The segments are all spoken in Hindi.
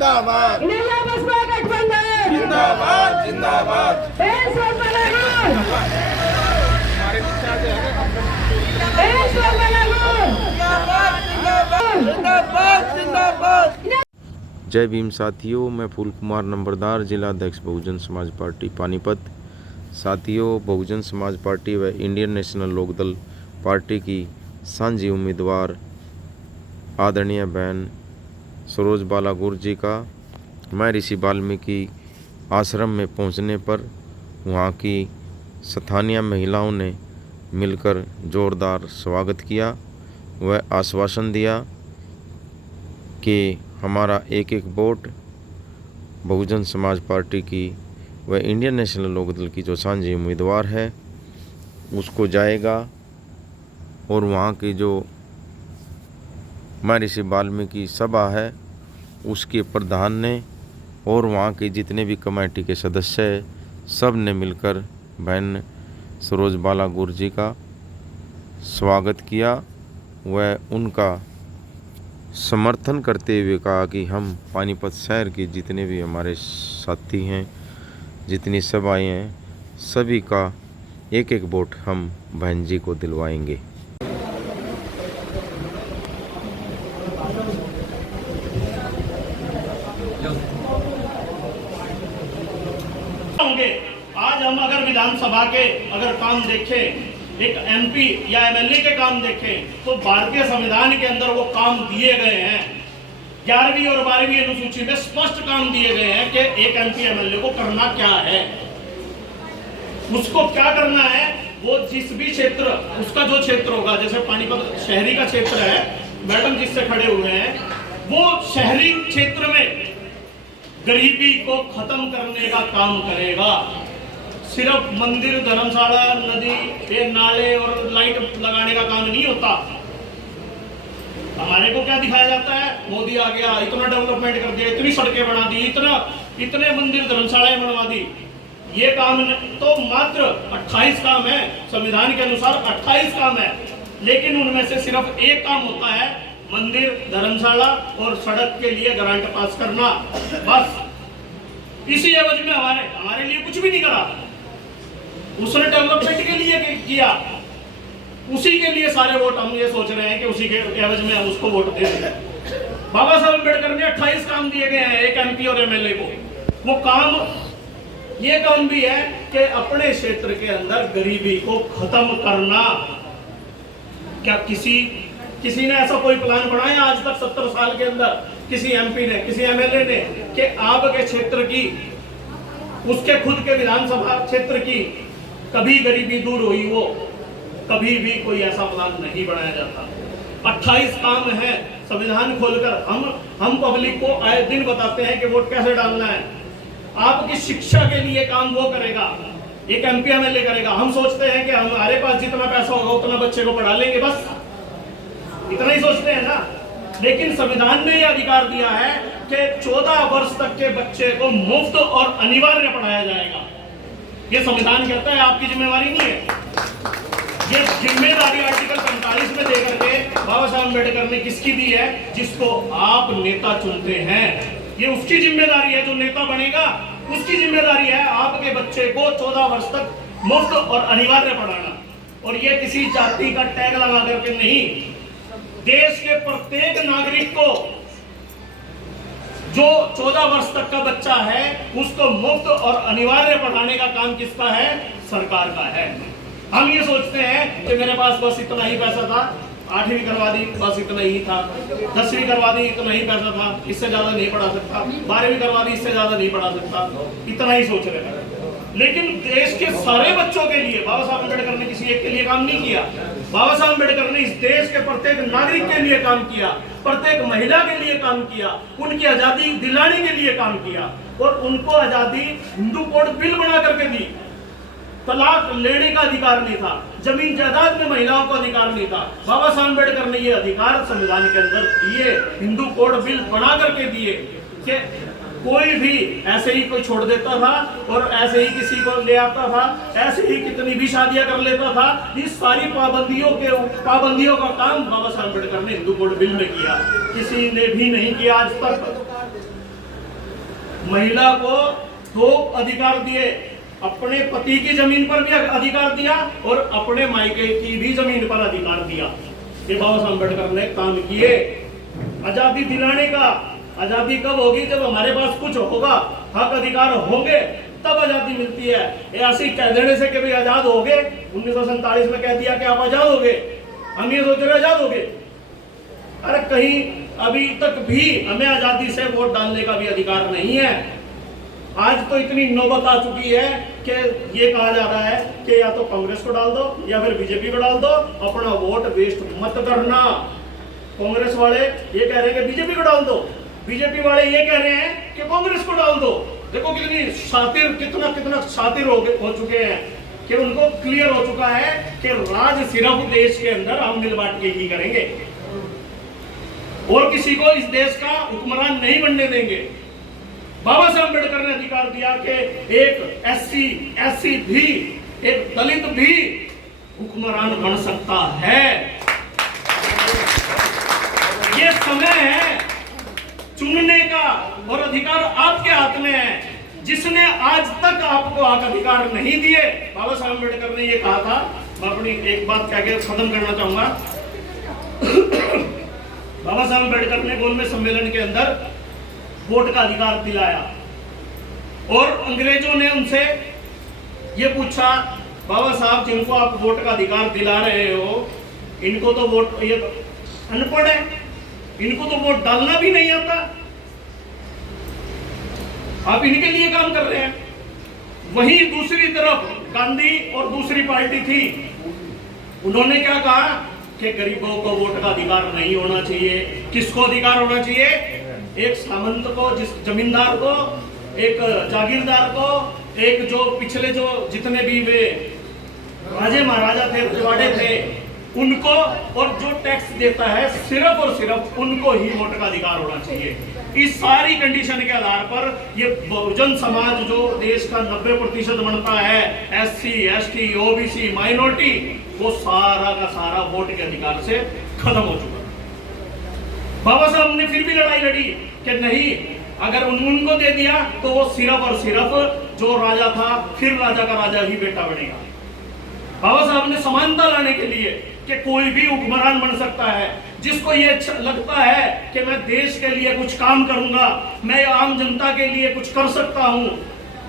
जिंदाबाद जिंदाबाद जिंदाबाद। जय भीम साथियों, मैं फूल कुमार नंबरदार, जिला अध्यक्ष बहुजन समाज पार्टी पानीपत। साथियों, बहुजन समाज पार्टी व इंडियन नेशनल लोकदल पार्टी की सांझी उम्मीदवार आदरणीय बहन सरोज बाला गुरुजी का मैं ऋषि वाल्मीकि आश्रम में पहुंचने पर वहां की स्थानीय महिलाओं ने मिलकर जोरदार स्वागत किया व आश्वासन दिया कि हमारा एक एक वोट बहुजन समाज पार्टी की व इंडियन नेशनल लोकदल की जो सांझी उम्मीदवार है उसको जाएगा। और वहाँ की जो महर्षि वाल्मीकि सभा है उसके प्रधान ने और वहाँ के जितने भी कमेटी के सदस्य हैं सब ने मिलकर बहन सरोज बाला गुरुजी का स्वागत किया व उनका समर्थन करते हुए कहा कि हम पानीपत शहर के जितने भी हमारे साथी हैं, जितनी सभाएं हैं, सभी का एक एक वोट हम बहन जी को दिलवाएंगे। आज हम अगर विधानसभा के अगर काम देखें, एक एमपी या एमएलए के काम देखें तो भारतीय संविधान के अंदर वो काम दिए गए हैं। 11वीं और 12वीं अनुसूची में स्पष्ट काम दिए गए हैं कि एक एमपी एमएलए को करना क्या है, उसको क्या करना है। वो जिस भी क्षेत्र, उसका जो क्षेत्र होगा, जैसे पानीपत शहरी का क्षेत्र है, मैडम जिससे खड़े हुए हैं, वो शहरी क्षेत्र में गरीबी को खत्म करने का काम करेगा। सिर्फ मंदिर, धर्मशाला, नदी, ये नाले और लाइट लगाने का काम नहीं होता। हमारे को क्या दिखाया जाता है, मोदी आ गया, इतना डेवलपमेंट कर दिया, इतनी सड़कें बना दी, इतने मंदिर धर्मशालाएं बनवा दी। ये काम तो मात्र 28 काम है, संविधान के अनुसार 28 काम है, लेकिन उनमें से सिर्फ एक काम होता है, मंदिर, धर्मशाला और सड़क के लिए ग्रांट पास करना। बस इसी एवज में हमारे लिए कुछ भी नहीं करा। उसने डेवलपमेंट के लिए किया, उसी के लिए सारे वोट हम ये सोच रहे हैं कि उसी के एवज में उसको वोट दे दें। बाबा साहब अम्बेडकर ने 28 काम दिए गए हैं एक एमपी और एमएलए को। वो काम, ये काम भी है कि अपने क्षेत्र के अंदर गरीबी को खत्म करना। क्या किसी ने ऐसा कोई प्लान बनाया आज तक 70 साल के अंदर, किसी एमपी ने, किसी एमएलए ने, कि आपके क्षेत्र की, उसके खुद के विधानसभा क्षेत्र की कभी गरीबी दूर हुई? वो कभी भी कोई ऐसा प्लान नहीं बनाया जाता। 28 काम है, संविधान खोलकर हम पब्लिक को आए दिन बताते हैं कि वोट कैसे डालना है। आपकी शिक्षा के लिए काम वो करेगा, एक एमपी एमएलए करेगा। हम सोचते हैं कि हमारे पास जितना पैसा होगा उतना बच्चे को पढ़ा लेंगे, बस इतना ही सोचते हैं ना। लेकिन संविधान ने यह अधिकार दिया है कि 14 वर्ष तक के बच्चे को मुफ्त और अनिवार्य पढ़ाया जाएगा। ये संविधान कहता है, आपकी जिम्मेवारी नहीं है। ये जिम्मेदारी आर्टिकल 45 में देकर के बाबा साहब अम्बेडकर ने किसकी दी है? जिसको आप नेता चुनते हैं। ये उसकी जिम्मेदारी है, जो नेता बनेगा उसकी जिम्मेदारी है आपके बच्चे को 14 वर्ष तक मुफ्त और अनिवार्य पढ़ाना। और ये किसी जाति का टैग लगा करके नहीं, देश के प्रत्येक नागरिक को, जो 14 वर्ष तक का बच्चा है, उसको मुफ्त और अनिवार्य पढ़ाने का काम किसका है? सरकार का है। हम ये सोचते हैं कि मेरे पास बस इतना ही पैसा था, 8वीं करवा दी, बस इतना ही था, 10वीं करवा दी, इतना ही पैसा था, इससे ज्यादा नहीं पढ़ा सकता, 12वीं करवा दी, इससे ज्यादा नहीं पढ़ा सकता, इतना ही सोच रहे हैं। लेकिन देश के सारे बच्चों के लिए बाबा साहब अम्बेडकर ने किसी एक के लिए काम नहीं किया। बाबा साहब अम्बेडकर ने इस देश के प्रत्येक नागरिक के लिए काम किया, प्रत्येक महिला के लिए काम किया, उनकी आजादी दिलाने के लिए काम किया। और उनको आजादी हिंदू कोड बिल बना करके दी। तलाक लेने का अधिकार नहीं था, जमीन जायदाद में महिलाओं को अधिकार नहीं था। बाबा साहब अम्बेडकर ने ये अधिकार संविधान के अंदर दिए, हिंदू कोड बिल बना करके दिए कि कोई भी ऐसे ही कोई छोड़ देता था और ऐसे ही किसी को ले आता था, ऐसे ही कितनी भी शादियां कर लेता था। इस सारी पाबंदियों का काम बाबा साहब अम्बेडकर ने हिंदू कोड बिल में किया, किसी ने भी नहीं किया आज तक। महिला को 2 अधिकार दिए, अपने पति की जमीन पर भी अधिकार दिया और अपने मायके की भी जमीन पर अधिकार दिया। ये बाबा साहब अम्बेडकर ने काम किए। आजादी दिलाने का, आजादी कब होगी? जब हमारे पास कुछ होगा, हक अधिकार होंगे, तब आजादी मिलती है। ये ऐसे ही कह देने से कि भाई आजाद हो गए, 1947 में कह दिया कि आप आजाद हो गए, हम ये सोच रहे आजाद हो गए। अरे कहीं अभी तक भी हमें आजादी से वोट डालने का भी अधिकार नहीं है। आज तो इतनी नौबत आ चुकी है कि ये कहा जा रहा है कि या तो कांग्रेस को डाल दो या फिर बीजेपी को डाल दो, अपना वोट वेस्ट मत करना। कांग्रेस वाले ये कह रहे हैं कि बीजेपी को डाल दो, बीजेपी वाले ये कह रहे हैं कि कांग्रेस को डाल दो। देखो कितनी शातिर, कितना शातिर हो चुके हैं कि उनको क्लियर हो चुका है कि राज सिर्फ देश के अंदर हम मिल बांट के ही करेंगे और किसी को इस देश का हुक्मरान नहीं बनने देंगे। बाबा साहब अम्बेडकर ने अधिकार दिया कि एक एससी भी, एक दलित भी हुक्मरान बन सकता है। ये समय है चुनने का और अधिकार आपके हाथ में है। जिसने आज तक आपको हक अधिकार नहीं दिए, बाबा साहब अम्बेडकर ने ये कहा था। मैं अपनी एक बात कह के खत्म करना चाहूंगा। बाबा साहब अम्बेडकर ने गोलमेज सम्मेलन के अंदर वोट का अधिकार दिलाया और अंग्रेजों ने उनसे ये पूछा, बाबा साहब जिनको आप वोट का अधिकार दिला रहे हो, इनको तो वोट, ये अनपढ़ है, इनको तो वोट डालना भी नहीं आता, आप इनके लिए काम कर रहे हैं। वहीं दूसरी तरफ गांधी और दूसरी पार्टी थी, उन्होंने क्या कहा कि गरीबों को वोट का अधिकार नहीं होना चाहिए। किसको अधिकार होना चाहिए? एक सामंत को, जिस जमींदार को, एक जागीरदार को, एक जो पिछले जो जितने भी वे राजे महाराजा थे, रजवाड़े थे, उनको, और जो टैक्स देता है सिर्फ और सिर्फ उनको ही वोट का अधिकार होना चाहिए। इस सारी कंडीशन के आधार पर ये बहुजन समाज जो देश का 90% बनता है, SC, ST, OBC, माइनॉरिटी, वो सारा का सारा वोट के अधिकार से खत्म हो चुका। बाबा साहब ने फिर भी लड़ाई लड़ी कि नहीं, अगर उनको दे दिया तो वो सिर्फ और सिर्फ जो राजा था फिर राजा का राजा ही बेटा बनेगा। बाबा साहब ने समानता लाने के लिए कि कोई भी हुक्मरान बन सकता है, जिसको ये लगता है कि मैं देश के लिए कुछ काम करूंगा, मैं आम जनता के लिए कुछ कर सकता हूं,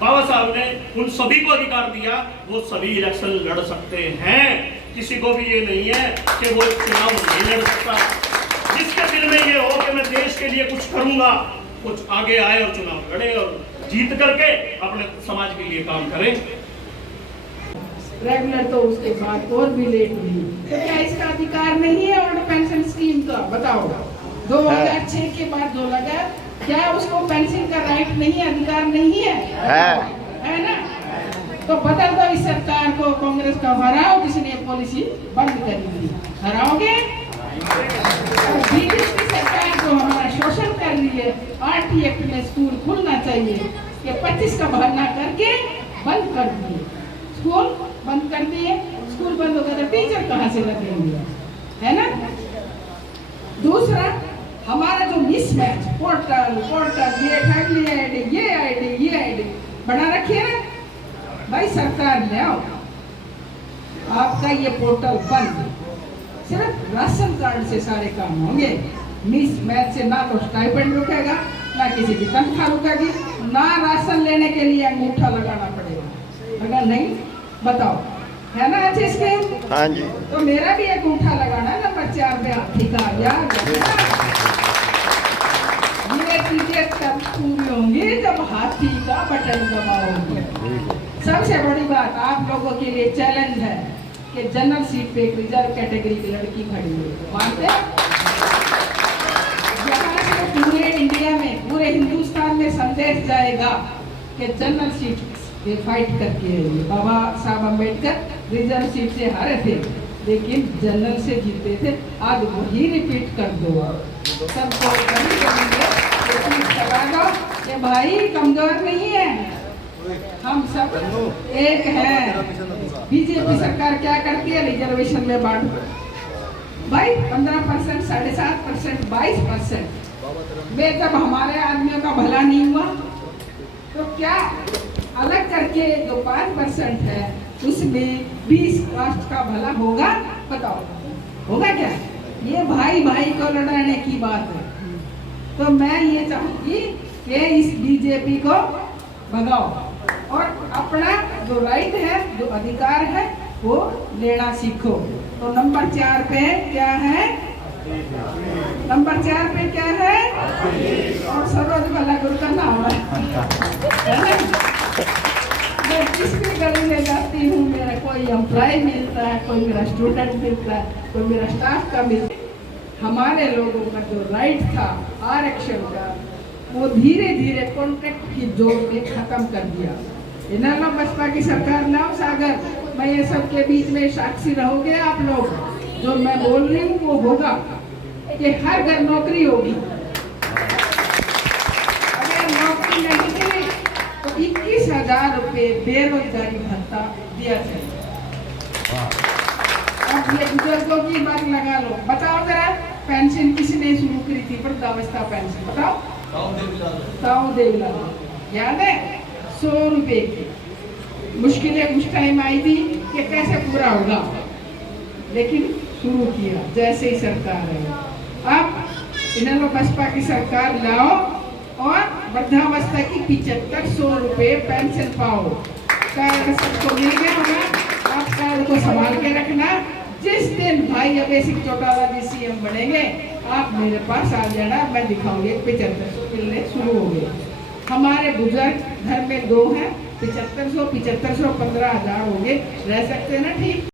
बाबा साहब ने उन सभी को अधिकार दिया, वो सभी इलेक्शन लड़ सकते हैं। किसी को भी ये नहीं है कि वो चुनाव नहीं लड़ सकता। जिसके दिल में ये हो कि मैं देश के लिए कुछ करूंगा, कुछ आगे आए और चुनाव लड़े और जीत करके अपने समाज के लिए काम करें। रेगुलर तो उसके बाद और भी लेट हुई, तो क्या इसका अधिकार नहीं है ओल्ड पेंशन स्कीम का? बताओ, 2006 के बाद जो लगा, क्या उसको पेंशन का राइट नहीं, अधिकार नहीं है ना? तो बदल दो इस सरकार को, कांग्रेस का हराओ, जिसने पॉलिसी बंद कर दी, हराओगे। बीजेपी सरकार जो हमारा शोषण कर रही है, RT एक्ट में स्कूल खुलना चाहिए, ये 25 का भरना करके बंद कर दिए, स्कूल बंद कर दिए। स्कूल बंद होगा तो टीचर कहाँ से लगेंगे, है ना? दूसरा, हमारा जो मिसमैच, पोर्टल ये फैमिली आईडी, ये आईडी बना रखिए ना भाई, सरकार ले आओ, आपका ये पोर्टल बंद, सिर्फ राशन कार्ड से सारे काम होंगे। मिसमैच से ना तो स्टाइपेंड रुकेगा, ना किसी की तनख्वाह रुकेगी, ना राशन लेने के लिए अंगूठा लगाना पड़ेगा। अगर नहीं, बताओ, है ना अच्छे स्कीम? हाँ जी। तो मेरा भी एक अंगूठा लगाना, नंबर 4 पे हाथी का यार, ये चीजें तब पूरी होंगी जब हाथी का बटन दबाओगे। सबसे बड़ी बात आप लोगों के लिए चैलेंज है कि जनरल सीट पे एक रिजर्व कैटेगरी की लड़की खड़ी है, मानते हैं? यहाँ से पूरे इंडिया में, पूरे हिंदुस्तान में संदेश जाएगा कि जनरल सीट पे फाइट करके बाबा साहब अम्बेडकर रिजर्व सीट से हारे थे, लेकिन जनरल से जीते थे। आज वही रिपीट कर दो, सबको कि भाई कमजोर नहीं है, हम सब एक हैं। बीजेपी सरकार क्या करती है? रिजर्वेशन में बांट भाई 15%, 7.5%, 22% में, जब हमारे आदमियों का भला नहीं हुआ, क्या अलग करके जो 5% है उसमें 20 कास्ट का भला होगा? बताओ, होगा क्या? ये भाई भाई को लड़ाने की बात है। तो मैं ये चाहूंगी कि इस बीजेपी को भगाओ और अपना जो राइट है, जो अधिकार है, वो लेना सीखो। तो नंबर 4 पे क्या है? नंबर 4 पे क्या है? और सरोज वाला गुरु का नाम है। मैं किस भी गली में जाती हूँ, मेरा कोई एम्प्लॉय मिलता है, कोई मेरा स्टूडेंट मिलता है, कोई मेरा स्टाफ का मिलता है। हमारे लोगों का जो राइट था आरक्षण का, वो धीरे धीरे कॉन्ट्रैक्ट की जोर में खत्म कर दिया। इन्होंने बसपा की सरकार लाओ सागर, मैं ये सबके बीच में साक्षी रहोगे आप लोग। जो मैं बोल रही हूँ वो होगा कि हर घर नौकरी होगी। अगर नौकरी नहीं मिली तो 21,000 रुपये बेरोजगारी भत्ता दिया जाएगा। अब ये बुजुर्गों की बात लगा लो, बताओ जरा पेंशन किसने शुरू करी थी? वृद्धावस्था पेंशन बताओ। ताऊ देवीलाल याद है? 100 रुपये की। मुश्किलें उस टाइम आई थी कि कैसे पूरा होगा, लेकिन शुरू किया जैसे ही सरकार है। अब इन्होंने बसपा की सरकार लाओ और वृद्धावस्था की 7500 रुपये पेंशन पाओ। कार्ड सबको मिल गया होगा, आप कार्ड को संभाल के रखना। जिस दिन भाई अभेसिक चौटाला जी सीएम बनेंगे, आप मेरे पास आ जाना, मैं दिखाऊंगी 7500 मिलने शुरू हो गए। हमारे बुजुर्ग घर में 2 हैं, 7500 15,000 हो गए, रह सकते हैं ना ठीक।